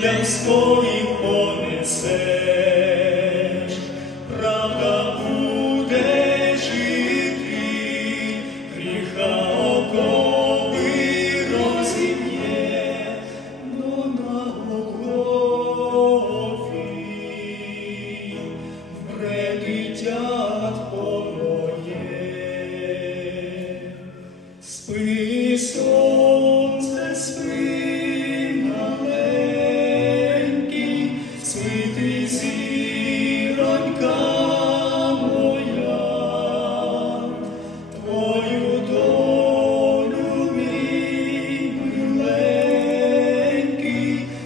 людям своїм.